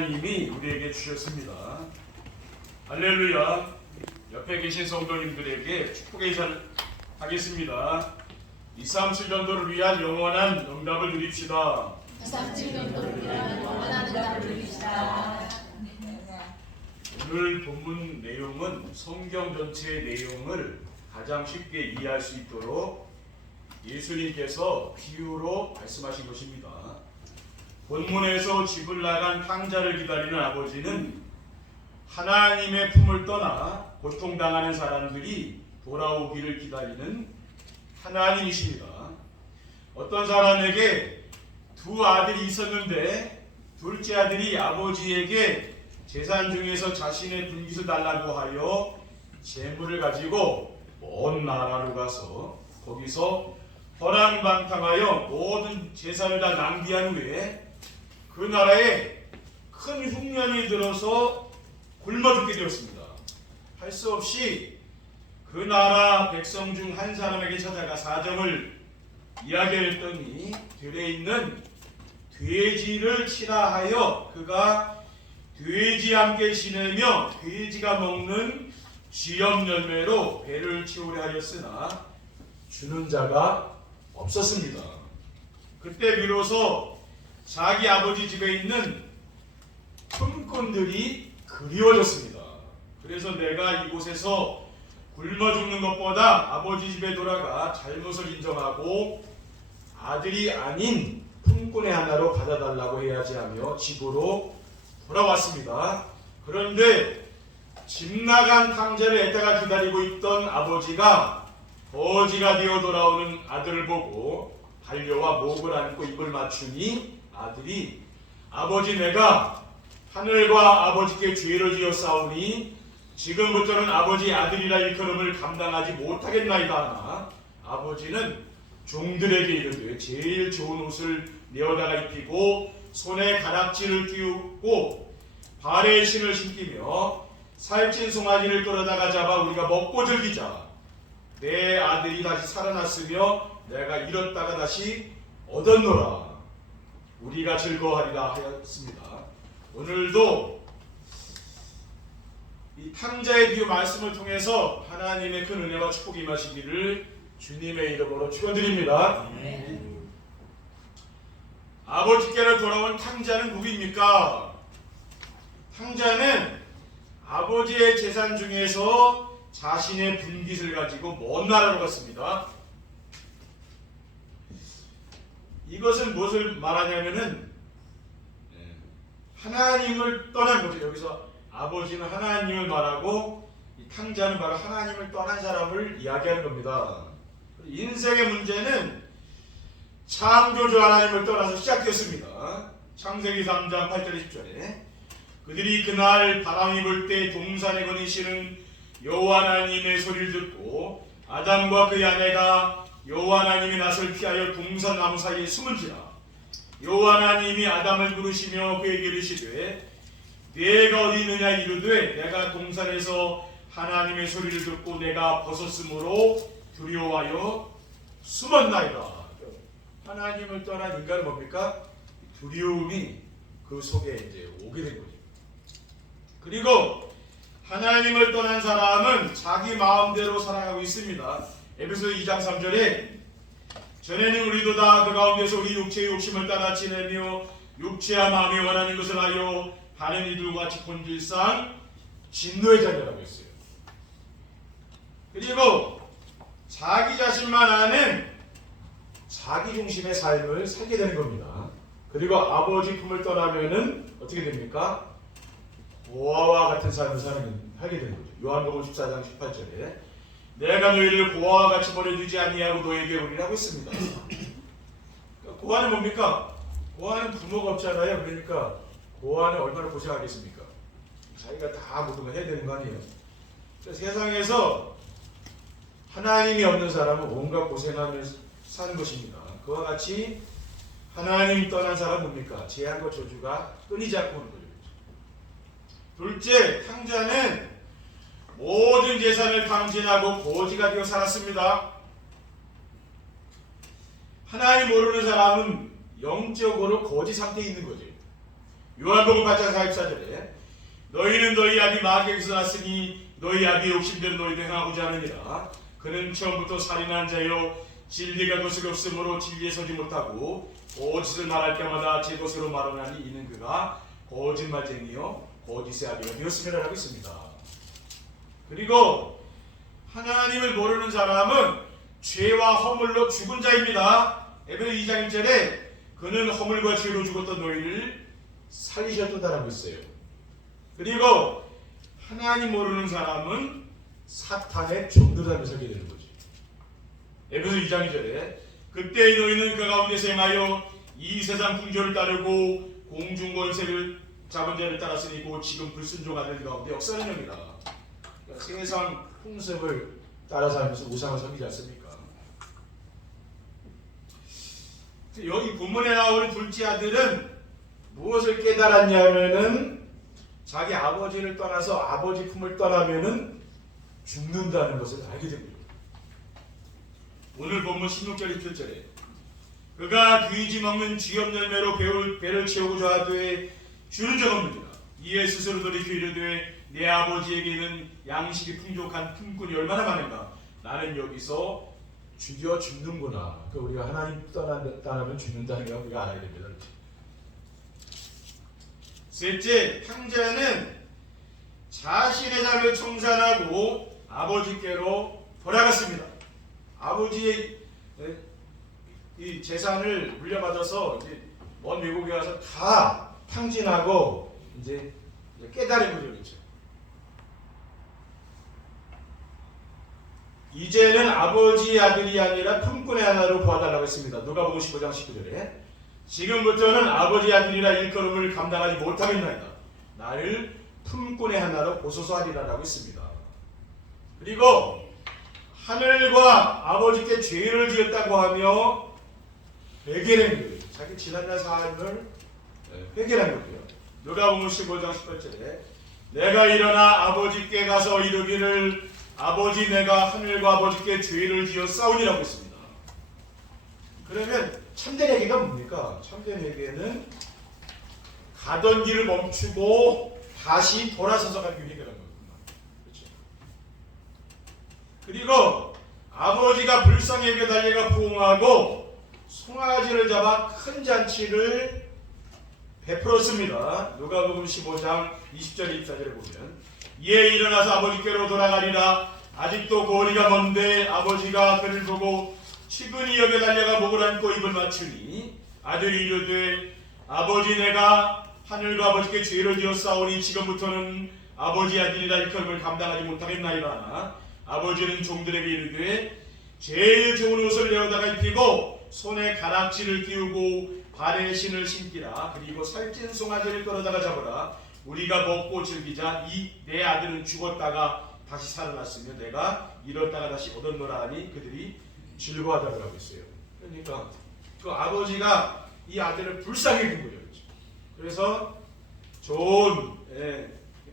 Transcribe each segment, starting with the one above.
하나님이 우리에게 주셨습니다. 할렐루야. 옆에 계신 성도님들에게 축복의 인사를 하겠습니다. 237전도를 위한 영원한 응답을 누립시다. 237전도를 위한 영원한 응답을 누립시다. 오늘 본문 내용은 성경 전체의 내용을 가장 쉽게 이해할 수 있도록 예수님께서 비유로 말씀하신 것입니다. 본문에서 집을 나간 탕자를 기다리는 아버지는 하나님의 품을 떠나 고통당하는 사람들이 돌아오기를 기다리는 하나님이십니다. 어떤 사람에게 두 아들이 있었는데 둘째 아들이 아버지에게 재산 중에서 자신의 분깃을 달라고 하여 재물을 가지고 먼 나라로 가서 거기서 허랑방탕하여 모든 재산을 다 낭비한 후에 그 나라에 큰 흉년이 들어서 굶어 죽게 되었습니다. 할 수 없이 그 나라 백성 중 한 사람에게 찾아가 사정을 이야기했더니 들에 있는 돼지를 치라 하여 그가 돼지와 함께 지내며 돼지가 먹는 쥐염 열매로 배를 채우려 하였으나 주는 자가 없었습니다. 그때 비로소 자기 아버지 집에 있는 품꾼들이 그리워졌습니다. 그래서 내가 이곳에서 굶어 죽는 것보다 아버지 집에 돌아가 잘못을 인정하고 아들이 아닌 품꾼의 하나로 받아달라고 해야지 하며 집으로 돌아왔습니다. 그런데 집 나간 탕자를 애타가 기다리고 있던 아버지가 거지가 되어 돌아오는 아들을 보고 달려와 목을 안고 입을 맞추니 아들이 아버지 내가 하늘과 아버지께 죄를 지었사오니 지금부터는 아버지 아들이라 일컬음을 감당하지 못하겠나이다 하나 아버지는 종들에게 이르되 제일 좋은 옷을 내어다가 입히고 손에 가락지를 띄우고 발에 신을 신기며 살찐 송아지를 끌어다가 잡아 우리가 먹고 즐기자. 내 아들이 다시 살아났으며 내가 잃었다가 다시 얻었노라. 우리가 즐거워하리라 하였습니다. 오늘도 이 탕자의 비유 말씀을 통해서 하나님의 큰 은혜와 축복이 임하시기를 주님의 이름으로 축원드립니다. 아버지께로 돌아온 탕자는 누구입니까? 탕자는 아버지의 재산 중에서 자신의 분깃을 가지고 먼 나라로 갔습니다. 이것은 무엇을 말하냐면은 하나님을 떠난 거죠. 여기서 아버지는 하나님을 말하고 이 탕자는 바로 하나님을 떠난 사람을 이야기하는 겁니다. 인생의 문제는 창조주 하나님을 떠나서 시작됐습니다. 창세기 3장 8절 10절에 그들이 그날 바람이 불 때 동산에 거니시는 여호와 하나님의 소리를 듣고 아담과 그의 아내가 여호와 하나님의 낯을 피하여 동산 나무 사이에 숨은지라 여호와 하나님이 아담을 부르시며 그에게 이르시되 내가 어디 있느냐 이르되 내가 동산에서 하나님의 소리를 듣고 내가 벗었으므로 두려워하여 숨었나이다. 하나님을 떠난 인간은 뭡니까? 두려움이 그 속에 이제 오게 된 거죠. 그리고 하나님을 떠난 사람은 자기 마음대로 살아가고 있습니다. 에베소서 2장 3절에 전에는 우리도 다 그 가운데서 우리 육체의 욕심을 따라 지내며 육체와 마음이 원하는 것을 하여 다른 이들과 같이 본질상 진노의 자녀라고 했어요. 그리고 자기 자신만 아는 자기 중심의 삶을 살게 되는 겁니다. 그리고 아버지 품을 떠나면은 어떻게 됩니까? 고아와 같은 삶을 살게 되는 거죠. 요한복음 14장 18절에 내가 너희를 고아와 같이 버려두지 아니하고 너에게 오리라고 했습니다. 그러니까 고아는 뭡니까? 고아는 부모가 없잖아요. 그러니까 고아는 얼마나 고생하겠습니까? 자기가 다 모든 걸 해야 되는 거 아니에요. 세상에서 하나님이 없는 사람은 온갖 고생하면서 사는 것입니다. 그와 같이 하나님 떠난 사람은 뭡니까? 재앙과 저주가 끊이지 않고 오는 거죠. 둘째, 탕자는 모든 재산을 탕진하고 거지가 되어 살았습니다. 하나님 모르는 사람은 영적으로 거지 상태에 있는 거죠. 요한복음 8장 44절에 너희는 너희 아비 마귀에게서 났으니 너희 아비의 욕심대로 너희도 행하고자 하느니라. 그는 처음부터 살인한 자요 진리가 그것이 없으므로 진리에 서지 못하고 거짓을 말할 때마다 제 것으로 말하나니 이는 그가 거짓말쟁이요 거짓의 아비가 되었음이라고 있습니다. 그리고 하나님을 모르는 사람은 죄와 허물로 죽은 자입니다. 에베소 2장 1절에 그는 허물과 죄로 죽었던 너희를 살리셨다라고 있어요. 그리고 하나님 모르는 사람은 사탄의 종들을 살게 되는 거죠. 에베소 2장 2절에 그때 너희는 그 가운데서 행하여 이 세상 풍조를 따르고 공중 권세를 잡은 자를 따랐으니 곧 지금 불순종하는 가운데 역사하는 놈이다. 그러니까 세상 풍습을 따라 살면서 우상을 섬기지 않습니까? 여기 본문에 나오는 둘째 아들은 무엇을 깨달았냐면은 자기 아버지를 떠나서 아버지 품을 떠나면은 죽는다는 것을 알게 됩니다. 오늘 본문 16절 1절에 그가 귀지 먹는 쥐업 열매로 배를 채우고자 하되 주는 적 없느니라. 이에 스스로 돌이켜 이르되 내 아버지에게는 양식이 풍족한 품꾼이 얼마나 많은가. 나는 여기서 죽여 죽는구나. 그러니까 우리가 하나님 떠나면 죽는다는 걸 우리가 알아야 됩니다. 셋째, 탕자는 자신의 삶을 청산하고 아버지께로 돌아갔습니다. 아버지의 이 재산을 물려받아서 이제 먼 외국에 가서 다 탕진하고 이제 깨달은 거죠, 그렇죠? 이제는 아버지의 아들이 아니라 품꾼의 하나로 보아달라고 했습니다. 누가복음 15장 19절에 지금부터는 아버지의 아들이라 일컬음을 감당하지 못하겠나이다. 나를 품꾼의 하나로 보소서 하리라라고 했습니다. 그리고 하늘과 아버지께 죄를 지었다고 하며 회개한 거예요. 자기 지난날 삶을 회개한 거고요. 누가복음 15장 18절에 내가 일어나 아버지께 가서 이르기를 아버지 내가 하늘과 아버지께 죄를 지어 싸우니라고 했습니다. 그러면 참된 회개가 뭡니까? 참된 회개는 가던 길을 멈추고 다시 돌아서서 가기 위해 그런 거구나. 그렇죠? 그리고 아버지가 불쌍하게 달려가 부응하고 송아지를 잡아 큰 잔치를 베풀었습니다. 누가복음 15장 20절 24절에 보면 이에 일어나서 아버지께로 돌아가리라. 아직도 거리가 먼데 아버지가 그를 보고 치근히 여겨 달려가 목을 안고 입을 맞추니 아들이 이르되 아버지 내가 하늘과 아버지께 죄를 지었사오니 지금부터는 아버지 아들이라 일컬음을 감당하지 못하겠나이다. 아버지는 종들에게 이르되 제일 좋은 옷을 내어다가 입히고 손에 가락지를 띄우고 발에 신을 신기라. 그리고 살찐 송아지를 끌어다가 잡으라. 우리가 먹고 즐기자. 이 내 아들은 죽었다가 다시 살아났으며 내가 이뤘다가 다시 얻었노라 하니 그들이 즐거워하다고 하고 있어요. 그러니까 그 아버지가 이 아들을 불쌍히 준 거죠. 그래서 좋은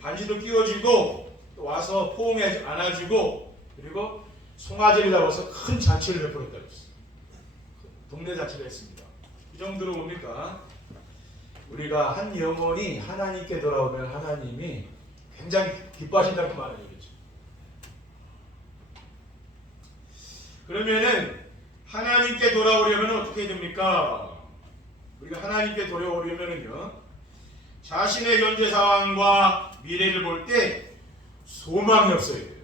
반지도 끼워주고 또 와서 포옹해 안아주고 그리고 송아지를 잡아서 큰 잔치를 베풀었다고 했어요. 동네 잔치를 했습니다. 이 정도로 뭡니까? 우리가 한 영혼이 하나님께 돌아오면 하나님이 굉장히 기뻐하신다고 말하죠. 그렇죠? 그러면은 하나님께 돌아오려면 어떻게 해야 됩니까? 우리가 하나님께 돌아오려면은요, 자신의 현재 상황과 미래를 볼 때 소망이 없어야 돼요.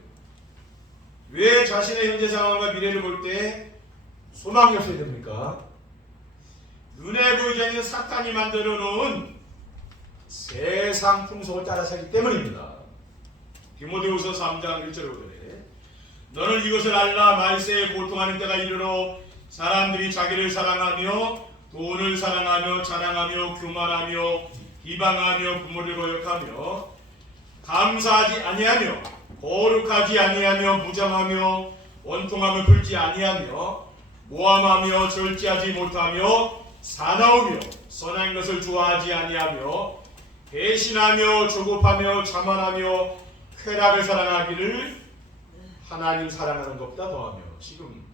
왜 자신의 현재 상황과 미래를 볼 때 소망이 없어야 됩니까? 눈에 보이지 않는 사탄이 만들어 놓은 세상 풍속을 따라 살기 때문입니다. 디모데후서 3장 1절 5절에 너는 이것을 알라. 말세에 고통하는 때가 이르러 사람들이 자기를 사랑하며 돈을 사랑하며 자랑하며 교만하며 비방하며 부모를 거역하며 감사하지 아니하며 거룩하지 아니하며 무장하며 원통함을 풀지 아니하며 모함하며 절제하지 못하며 사나우며 선한 것을 좋아하지 아니하며 배신하며 조급하며 자만하며 쾌락을 사랑하기를 하나님 사랑하는 것보다 더하며. 지금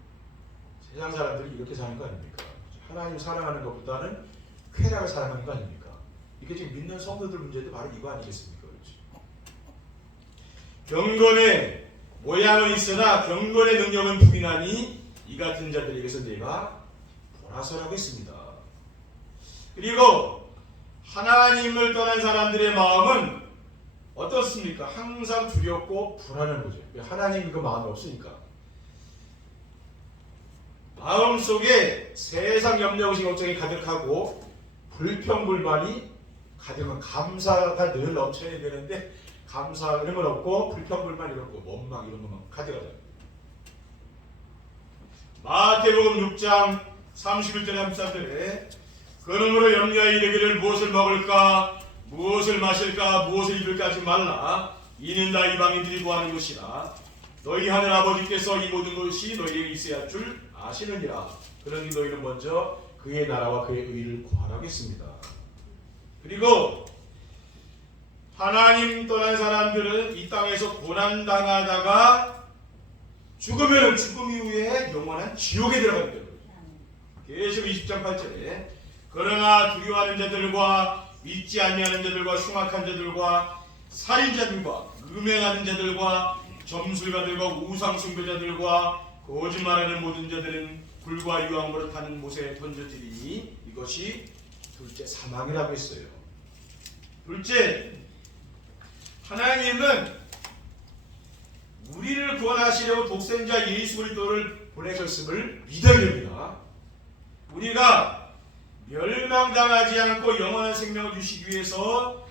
세상 사람들이 이렇게 사는 거 아닙니까? 하나님 사랑하는 것보다는 쾌락을 사랑하는 거 아닙니까? 이게 지금 믿는 성도들 문제도 바로 이거 아니겠습니까? 그렇죠? 경건의 모양은 있으나 경건의 능력은 부인하니 이 같은 자들에게서 내가 보라서라고 했습니다. 그리고 하나님을 떠난 사람들의 마음은 어떻습니까? 항상 두렵고 불안한 거죠. 하나님 그 마음이 없으니까. 마음속에 세상 염려의식 걱정이 가득하고 불평불만이 가득한 감사가 늘 넘쳐야 되는데 감사 이런 건 없고 불평불만 이런 거 원망 이런 것만 가득하죠. 마태복음 6장 31절에 33절에 그러므로 염려하여 이르기를 무엇을 먹을까 무엇을 마실까 무엇을 입을까 하지 말라 이는 다 이방인들이 구하는 것이라 너희 하늘 아버지께서 이 모든 것이 너희에게 있어야 할 줄 아시느니라. 그러니 너희는 먼저 그의 나라와 그의 의를 구하라고 했습니다. 그리고 하나님 떠난 사람들은 이 땅에서 고난당하다가 죽으면 죽음 이후에 영원한 지옥에 들어가게 됩니다. 계시록 20장 8절에 그러나 두려워하는 자들과 믿지 아니하는 자들과 흉악한 자들과 살인자들과 음행하는 자들과 점술가들과 우상숭배자들과 거짓말하는 모든 자들은 불과 유황으로 타는 못에 던져지리니 이것이 둘째 사망이라고 했어요. 둘째, 하나님은 우리를 구원하시려고 독생자 예수 그리스도를 보내셨음을 믿어야 됩니다. 우리가 멸망당하지 않고 영원한 생명을 주시기 위해서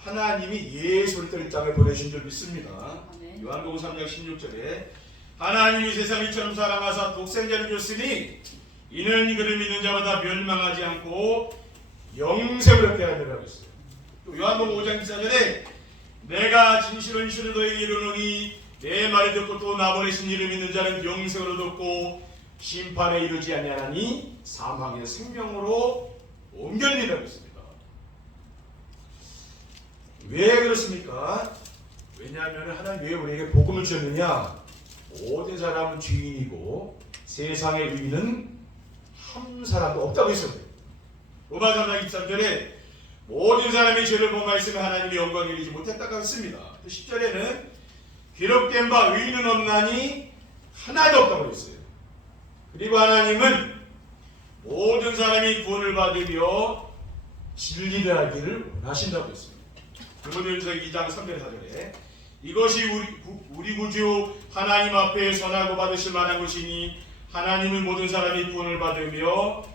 하나님이 예수 그리스도를 이 땅에 보내신 줄 믿습니다. 요한복음 3장 16절에 하나님이 세상을 이처럼 사랑하사 독생자를 줬으니 이는 그를 믿는 자마다 멸망하지 않고 영생을 얻게 하리라고 했어요. 또 요한복음 5장 14절에 내가 진실로 너희에게 이르노니 내 말을 듣고 또 나 보내신 이를 믿는 자는 영생을 얻었고 심판에 이르지 아니하나니 사망의 생명으로 옮겨지리라고 했습니다. 왜 그렇습니까? 왜냐하면 하나님 왜 우리에게 복음을 주셨느냐? 모든 사람은 죄인이고 세상의 의인은 한 사람도 없다고 했어요. 로마 3장 23절에 모든 사람이 죄를 범하였으면 하나님의 영광을 이루지 못했다고 했습니다. 10절에는 기록된 바 의인은 없나니 하나도 없다고 했어요. 그리고 하나님은 모든 사람이 구원을 받으며 진리를 알기를 원하신다고 했습니다. 디모데후서 2장 3절 4절에 이것이 우리 구주 하나님 앞에 선하고 받으실 만한 것이니 하나님은 모든 사람이 구원을 받으며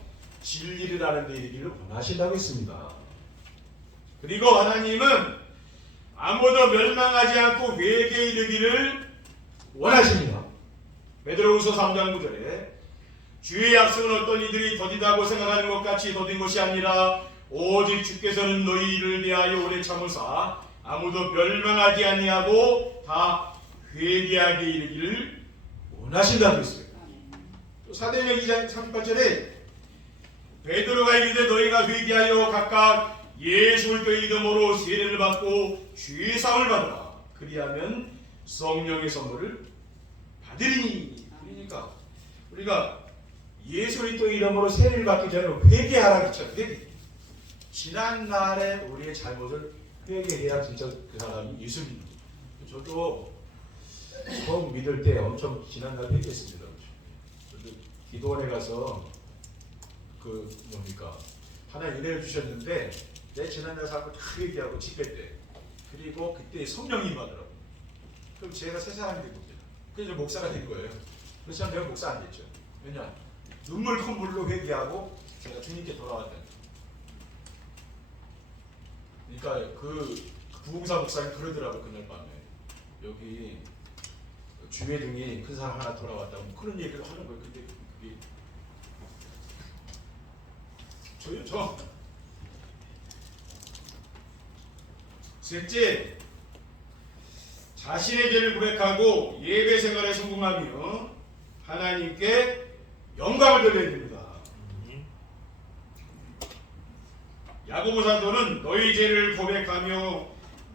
진리를 아는 데 이르기를 원하신다고 했습니다. 그리고 하나님은 아무도 멸망하지 않고 회개에 이르기를 원하십니다. 베드로후서 3장 9절에 주의 약속은 어떤 이들이 더디다고 생각하는 것 같이 더딘 것이 아니라 오직 주께서는 너희를 대하여 오래 참으사 아무도 멸망하지 아니하고 다 회개하게 이르기를 원하신다고 했어요. 또 사도행전 2장 38절에 베드로가 이르되 너희가 회개하여 각각 예수 그리스도의 이름으로 세례를 받고 죄 사함을 받으라. 그리하면 성령의 선물을 받으리니. 그러니까 우리가 예수 그리스도의 이름으로 세례를 받기 전에 회개하라고 했잖아요. 회개. 지난 날에 우리의 잘못을 회개해야 진짜 그 사람이 예수 믿는 거예요. 저도 처음 믿을 때 엄청 지난 날 회개했습니다. 저도 기도원에 가서 그 뭡니까 하나 은혜를 주셨는데 내 지난날 삶을 다 회개하고 집회 때 그리고 그때 성령이 임하더라고요. 그럼 제가 새 사람이 된 겁니다. 그래서 목사가 된 거예요. 그렇지만 내가 목사 안 됐죠. 왜냐? 눈물 콧물로 회개하고 제가 주님께 돌아왔다는. 그러니까 그 부흥사 목사님 그러더라고요. 그날 밤에 여기 주회 등이 큰 사람 하나 돌아왔다고 그런 얘기를 하는 거예요. 근데 그게 저요. 셋째, 자신의 죄를 고백하고 예배 생활에 성공하며 하나님께 영광을 돌려야 됩니다. 야고보 사도는 너희 죄를 고백하며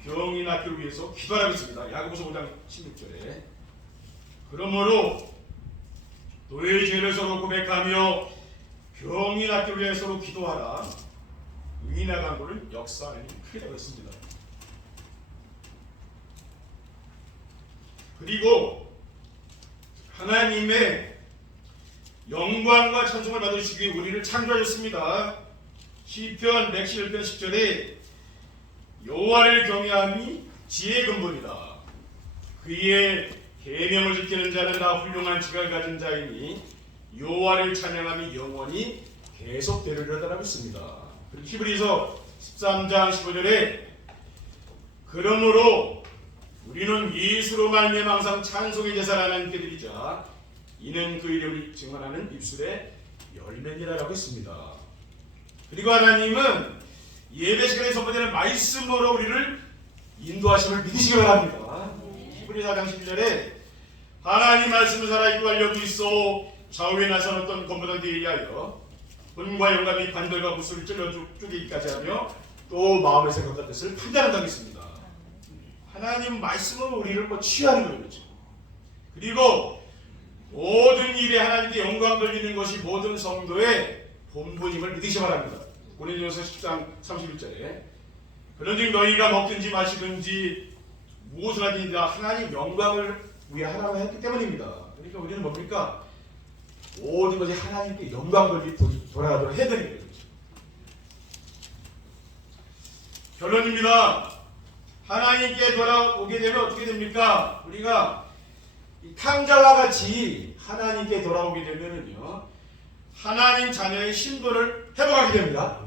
병이 낫기 위해서 기도하고 있습니다. 야고보서 5장 16절에 그러므로 너희 죄를 서로 고백하며 병이 낫기 위해 서로 기도하라. 의인의 강구는 역사 안에 크게 있습니다. 그리고 하나님의 영광과 찬송을 받으시기 위해 우리를 창조하셨습니다. 시편 111편 10절에 여호와를 경외함이 지혜의 근본이다. 그의 계명을 지키는 자는 다 훌륭한 지각을 가진 자이니 여호와를 찬양함이 영원히 계속되리로다라고 있습니다. 그리고 히브리서 13장 15절에 그러므로 우리는 예수로 말미암아 항상 찬송의 제사를 하나님께 드리자 이는 그 이름을 증언하는 입술의 열매니라라고 했습니다. 그리고 하나님은 예배 시간에 선포되는 말씀으로 우리를 인도하심을 믿으시기 바랍니다. 히브리서 4장 12절에 하나님 말씀은 살아있고 알려도 있어 좌우에 나선 어떤 검보다 뒤에 하여魂과 영감이 관절과 구슬을 찔러 쪼개기까지 하며 또 마음의 생각과 뜻을 판단한다고 했습니다. 하나님 말씀은 우리를 취하는 거죠. 그리고 모든 일에 하나님께 영광 돌리는 것이 모든 성도의 본분임을 믿으시기 바랍니다. 고린도전서 10장 31절에 그런즉 너희가 먹든지 마시든지 무엇을 하든지 다 하나님 영광을 위해 하라고 했기 때문입니다. 그러니까 우리는 뭡니까? 모든 것이 하나님께 영광 돌아가도록 해드리는 거죠. 결론입니다. 하나님께 돌아오게 되면 어떻게 됩니까? 우리가 이 탕자와 같이 하나님께 돌아오게 되면은요, 하나님 자녀의 신분을 회복하게 됩니다.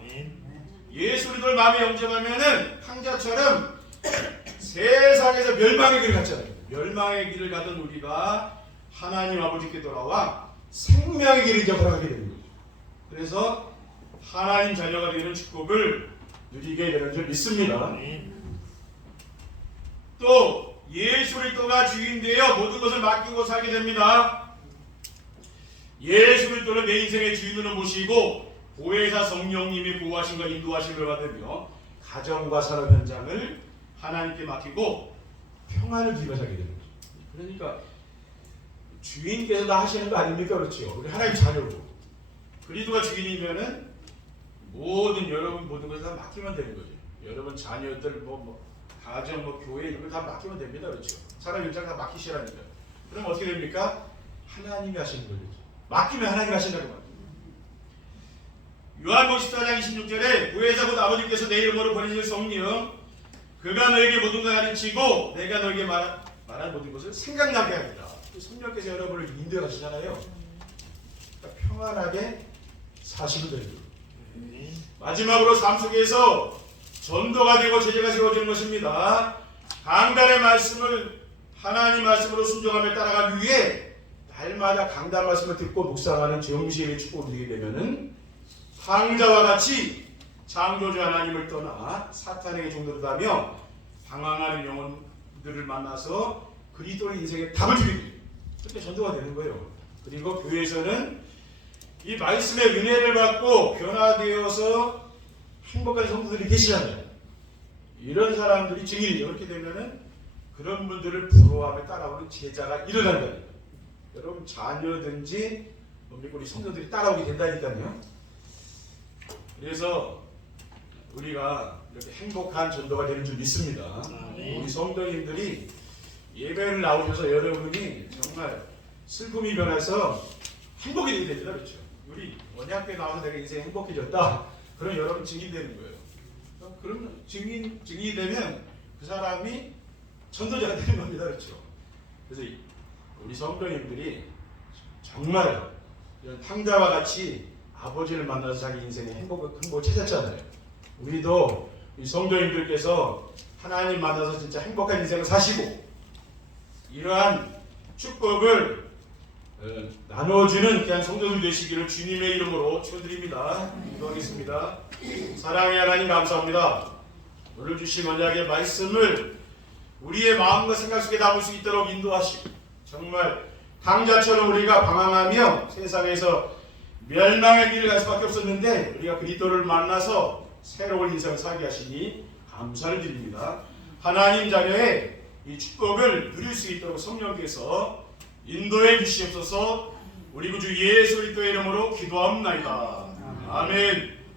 예수 그리스도를 마음에 영접하면은 탕자처럼 세상에서 멸망의 길을 갔잖아요. 멸망의 길을 가던 우리가 하나님 아버지께 돌아와 생명의 길을 이제 걸어가게 되는 거죠. 그래서 하나님 자녀가 되는 축복을 누리게 되는 줄 믿습니다. 또 예수 그리스도가 주인 되어 모든 것을 맡기고 살게 됩니다. 예수 그리스도를 내 인생의 주인으로 모시고 보혜사 성령님이 보호하심과 인도하심을 받으며 가정과 산업 현장을 하나님께 맡기고 평안을 누리며 살게 되는 거죠. 그러니까 주인께서 다 하시는 거 아닙니까? 그렇죠. 우리 하나님 자녀고 그리스도가 주인이면은 여러분 모든 것을 다 맡기면 되는 거죠. 여러분 자녀들 가정 교회 이런 걸 다 맡기면 됩니다. 그렇죠. 사람 일장 다 맡기시라니까. 그럼 어떻게 됩니까? 하나님이 하시는 거죠. 맡기면 하나님이 하신다고 말합니다. 요한복음 14장 26절에 보혜사 곧 아버지께서 내 이름으로 보내실 성령 그가 너에게 모든 걸 가르치고 내가 너에게 말한 모든 것을 생각나게 합니다. 성령께서 여러분을 인도해 가시잖아요. 그러니까 평안하게 사시면 됩니다. 마지막으로 삶 속에서 전도가 되고 제재가 세워지는 것입니다. 강단의 말씀을 하나님 말씀으로 순종하며 따라가기 위해 날마다 강단 말씀을 듣고 묵상하는 정시의 축복을 누리게 되면은 황자와 같이 창조주 하나님을 떠나 사탄에게 종노릇하며 방황하는 영혼들을 만나서 그리스도의 인생에 답을 주게 됩니다. 그렇게 전도가 되는 거예요. 그리고 교회에서는 이 말씀의 은혜를 받고 변화되어서 행복한 성도들이 계시잖아요. 이런 사람들이 증인이죠. 그렇게 되면은 그런 분들을 부러워하며 따라오는 제자가 일어난다니까. 여러분 자녀든지 우리 성도들이 따라오게 된다니까요. 그래서 우리가 이렇게 행복한 전도가 되는 줄 믿습니다. 우리 성도님들이 예배를 나오셔서 여러분이 정말 슬픔이 변해서 행복이 되게 됩니다. 그렇죠? 우리 언약궤 나와서 내가 인생이 행복해졌다. 그럼 여러분 증인 되는 거예요. 그러면 증인이 되면 그 사람이 전도자가 되는 겁니다. 그렇죠? 그래서 우리 성도님들이 정말 이런 탕자와 같이 아버지를 만나서 자기 인생의 행복을 찾았잖아요. 우리도 이 성도님들께서 하나님 만나서 진짜 행복한 인생을 사시고 이러한 축복을 나눠주는 그냥 성도들 되시기를 주님의 이름으로 축원드립니다. 기도하겠습니다. 사랑의 하나님 감사합니다. 오늘 주신 언약의 말씀을 우리의 마음과 생각 속에 담을 수 있도록 인도하시고 정말 강자처럼 우리가 방황하며 세상에서 멸망의 길을 갈 수밖에 없었는데 우리가 그리스도를 만나서 새로운 인생을 살게 하시니 감사를 드립니다. 하나님 자녀의 이 축복을 누릴 수 있도록 성령께서 인도해 주시옵소서. 우리 구주 예수 그리스도의 이름으로 기도합니다. 아멘.